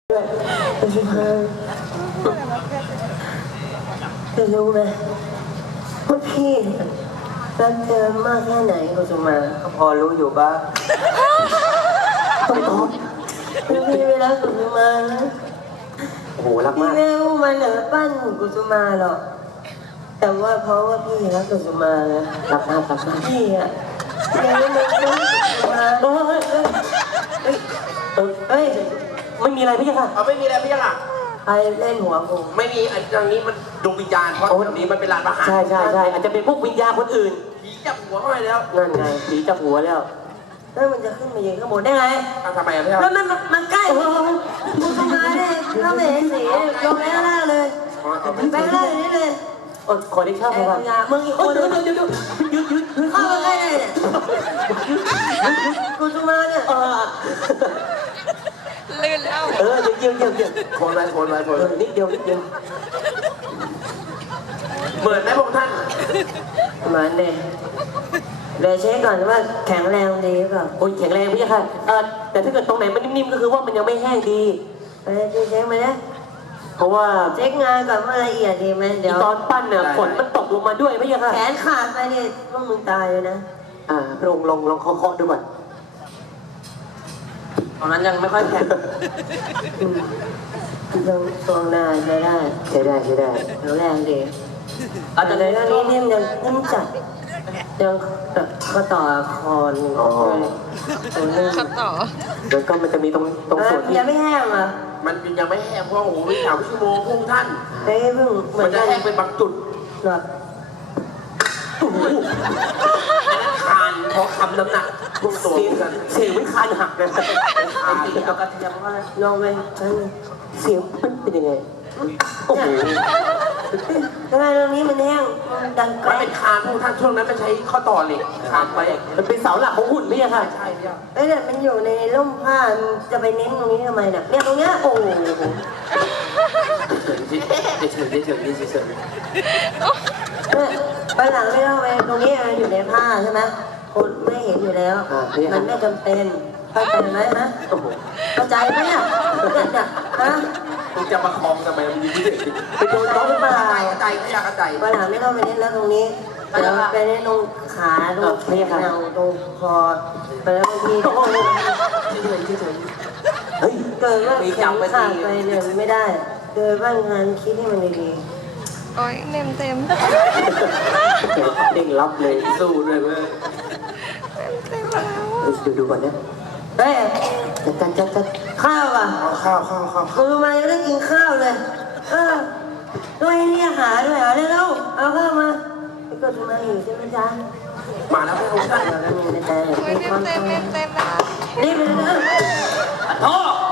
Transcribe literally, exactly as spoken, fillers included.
คุณสุภาเธอรู้ไหมว่าพี่รักเธอมากแค่ไหนคุณสุมาก็พอรู้อยู่บ้างต้องตอบพี่ไม่รักคุณสุมานะโอ้โหรักมากพี่ไม่รู้มันเหนือปั้นคุณสุมาหรอกแต่ว่าเพราะว่าพี่รักคุณสุมานะรักมากรักมากพี่อะยังไม่รู้คุณสุมาเฮ้ยเฮ้ยไม่มีอะไรพี่ค่ะเอาไม่มีอะไรพี่ยังอ่ะใครเล่นหัวผมไม่มีอันนี้มันดวงวิญญาณเพราะตรงนี้มันเป็นลานประหารใช่ใช่ใช่อาจจะเป็นพวกวิญญาณคนอื่นผีจับหัวเข้าไปแล้วนั่นไงผีจับหัวแล้วแล้วมันจะขึ้นมายืนข้างบนได้ไงทำไมอ่ะพี่ครับแล้วมันมันใกล้คุณทำไมเนี่ยเราไม่เห็นสีลงแรงล่างเลยแรงล่างอย่างนี้เลยขอได้ชอบไหมครับมึงอีกคนนึงหยุดหยุดหยุดหยุดเข้ามาใกล้เลยเนี่ยคุณทำไมเนี่ยเออลื่นแล้วเออเยี่ยมเยี่ยมเยี่ยมโคนไว้โคนไว้โคนนิดเดียวนิดเดียวเหมือนไหมพวกท่านเหมือนเด็กเดี๋ยวเช็คก่อนว่าแข็งแรงดีหรือเปล่าโอ้ยแข็งแรงพี่ค่ะเออแต่ถ้าเกิดตรงไหนมันนิ่มๆก็คือว่ามันยังไม่แห้งดีไปเช็คมาเนี่ยเพราะว่าเช็คงานก่อนว่าละเอียดดีไหมเดี๋ยวตอนปั้นเนี่ยฝนมันตกลงมาด้วยพี่ค่ะแขนขาดไปเนี่ยพวกมึงตายเลยนะอ่าลองลองลองเคาะๆดูก่อนตอนนั้นยังไม่ค่อยแข็งตรงตรงหน้าใช้ได้ใช้ได้ใช้ได้แข็งแรงดีอาจจะในเรื่องนี้เนี่ยยังนิ่มจัดยังก็ต่อคอนตัวนึงขับต่อแล้วก็มันจะมีตรงตรงส่วนที่ยังไม่แห้งอ่ะมันยังไม่แห้งเพราะโอ้โหสามชั่วโมงพวกท่านเฮ้ยเพิ่งมันจะแห้งเป็นบางจุดหรอโอ้โหคานเพราะคำน้ำหนักพวกตัวกันเสียงไม่คานหักเลยคานเอากระเทียมเข้าไปลองไปเสียงมันเป็นยังไงโอ้โหทำไมตรงนี้มันแห้งมันดังไกลมันเป็นคานพวกท่านช่วงนั้นมันใช้ข้อต่อเหล็กคานไปมันเป็นเสาหลักของหุ่นไม่ใช่ค่ะใช่เนี่ยเอ้ยเนี่ยมันอยู่ในร่มผ้าจะไปเน้นตรงนี้ทำไมเนี่ยเนี่ยตรงเนี้ยโอ้โหเฉยเฉยเฉยเฉยเฉยไปหลังไม่ต้องไปตรงนี้มันอยู่ในผ้าใช่ไหมคนไม่เห็นอยู่แล้วมันไม่จำเป็นเข้าใจไหมฮะเข้าใจไหมอ่ะเนี่ยฮะมึงจะมาคลองทำไมมึงยืนเฉยไปโดนเขาหรือเปล่าใจไม่อยากกระใจไปหลังไม่ต้องไปเน้นแล้วตรงนี้เดี๋ยวไปเน้นตรงขาตรงแขนตรงคอไปแล้วบางทีเฉยเฉยเฮ้ยเกิดว่าแขนขาดไปเนี่ยไม่ได้เกิดว่างานคิดให้มันดีๆโอ้ยเต็มเต็มเด้งรับเลยสู้เลยเว้ยเต็มแล้วดูดูก่อนนะเฮ้ยจัดจัดจัดข้าวอ่ะข้าวข้าวข้าวคือมายังได้กินข้าวเลยเออด้วยนี่หาด้วยหาได้แล้วเอาข้าวมาไปกดมาอยู่ใช่ไหมจ๊ะมาแล้วไม่รู้ท่านแล้วมีในใจโอ้ยเต็มเต็มเต็มเต็มแล้วนี่เป็นเรื่องโทษ